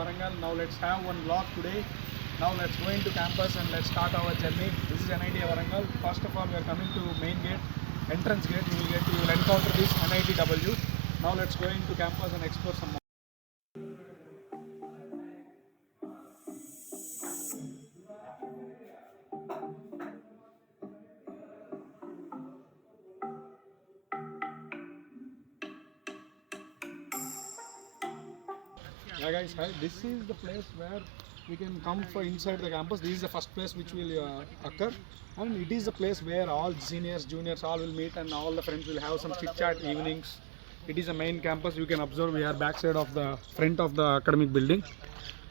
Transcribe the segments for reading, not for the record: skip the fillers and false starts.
Warangal. Now let's have one vlog today. Now let's go into campus and let's start our journey. This is NIT Warangal. First of all, we are coming to main gate, entrance gate. You will encounter this NITW. Now let's go into campus and explore some more. Yeah guys, hi. This is the place where we can come for inside the campus. This is the first place which will occur, and it is the place where all seniors, juniors all will meet and all the friends will have some chit chat evenings. It is a main campus. You can observe we are backside of the front of the academic building.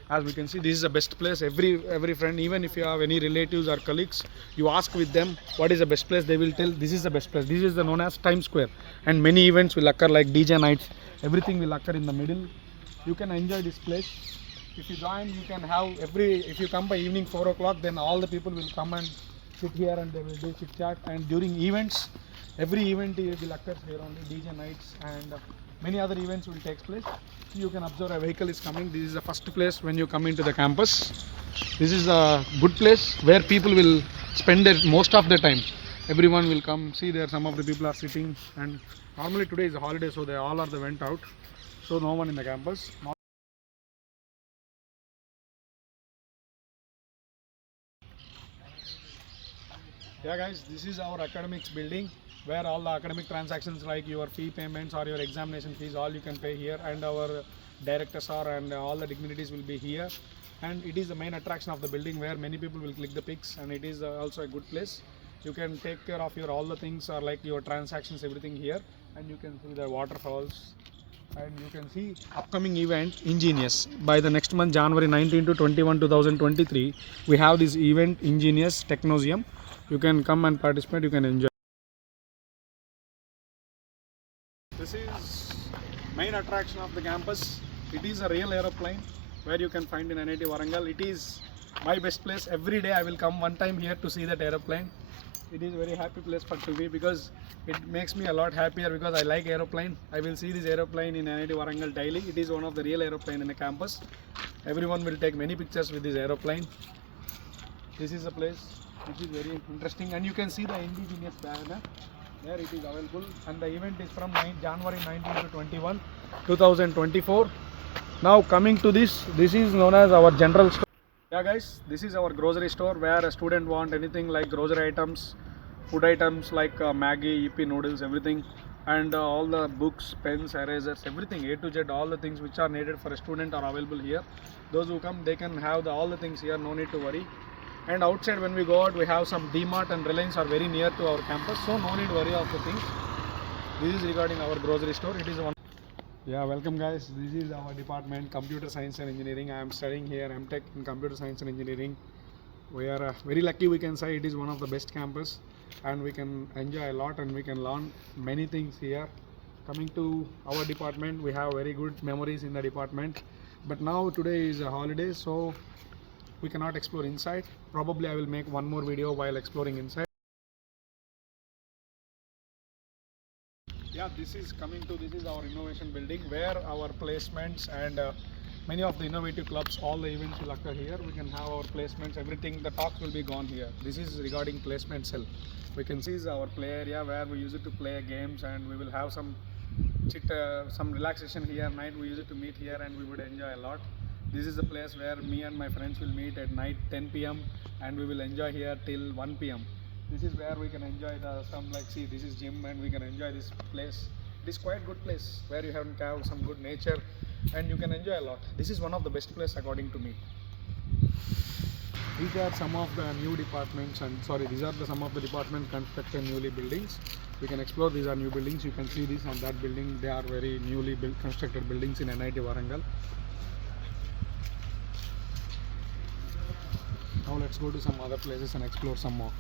As we can see, this is the best place. Every friend, even if you have any relatives or colleagues, you ask with them what is the best place, they will tell this is the best place. This is the known as Times Square, and many events will occur like DJ nights. Everything will occur in the middle. You can enjoy this place. If you join, you can have if you come by evening 4 o'clock, then all the people will come and sit here and they will do chit chat. And during events, every event will occur here only, DJ nights and many other events will take place. You can observe a vehicle is coming. This is the first place when you come into the campus. This is a good place where people will spend their most of the time. Everyone will come. See there, some of the people are sitting, and normally today is a holiday, so they all are went out. So no one in the campus. Yeah guys, this is our academics building where all the academic transactions like your fee payments or your examination fees, all you can pay here, and our directors are and all the dignitaries will be here. And it is the main attraction of the building where many people will click the pics, and it is also a good place. You can take care of your all the things or like your transactions, everything here, and you can see the waterfalls. And you can see upcoming event Ingenious by the next month, January 19 to 21 2023, we have this event Ingenious Technosium. You can come and participate, you can enjoy. This is main attraction of the campus. It is a real aeroplane where you can find in NIT Warangal. It is my best place. Every day I will come one time here to see that aeroplane. It is a very happy place for to me because it makes me a lot happier because I like aeroplane. I will see this aeroplane in NIT Warangal daily. It is one of the real aeroplane in the campus. Everyone will take many pictures with this aeroplane. This is a place which is very interesting, and you can see the indigenous banner. There it is available, and the event is from January 19 to 21, 2024. Now coming to this is known as our general store. Yeah guys, this is our grocery store where a student want anything like grocery items, food items like Maggi, Yippee noodles, everything, and all the books, pens, erasers, everything A to Z, all the things which are needed for a student are available here. Those who come, they can have all the things here, no need to worry. And outside when we go out, we have some D-Mart and Reliance are very near to our campus, so no need to worry of the things. This is regarding our grocery store. It is one. Yeah, welcome guys. This is our department, Computer Science and Engineering. I am studying here MTech in Computer Science and Engineering. We are very lucky, we can say it is one of the best campus, and we can enjoy a lot and we can learn many things here. Coming to our department, we have very good memories in the department, but now today is a holiday, so we cannot explore inside. Probably I will make one more video while exploring inside. Yeah, this is our innovation building where our placements and many of the innovative clubs, all the events will occur here. We can have our placements, everything, the talks will be gone here. This is regarding placement cell. We can see is our play area where we use it to play games, and we will have some some relaxation here. Night we use it to meet here and we would enjoy a lot. This is the place where me and my friends will meet at night 10 p.m. and we will enjoy here till 1 p.m. This is where we can enjoy see, this is gym and we can enjoy this place. It is quite good place where you have some good nature and you can enjoy a lot. This is one of the best place according to me. These are some of the new departments, and these are some of the departments constructed newly buildings. We can explore. These are new buildings. You can see this and that building. They are very newly constructed buildings in NIT Warangal. Now let's go to some other places and explore some more.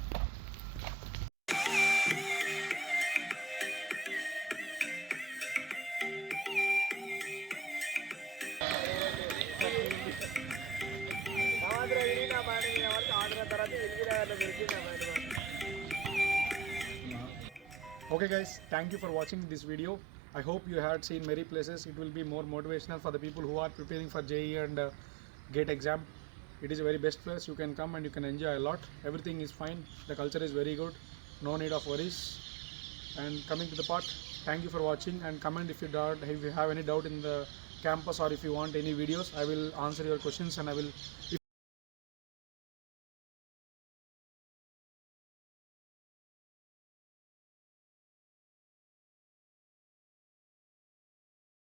Okay guys, thank you for watching this video. I hope you had seen many places. It will be more motivational for the people who are preparing for JEE and GATE exam. It is a very best place. You can come and you can enjoy a lot. Everything is fine. The culture is very good. No need of worries. And coming to the part, thank you for watching, and comment if you have any doubt in the campus, or if you want any videos, I will answer your questions, and I will,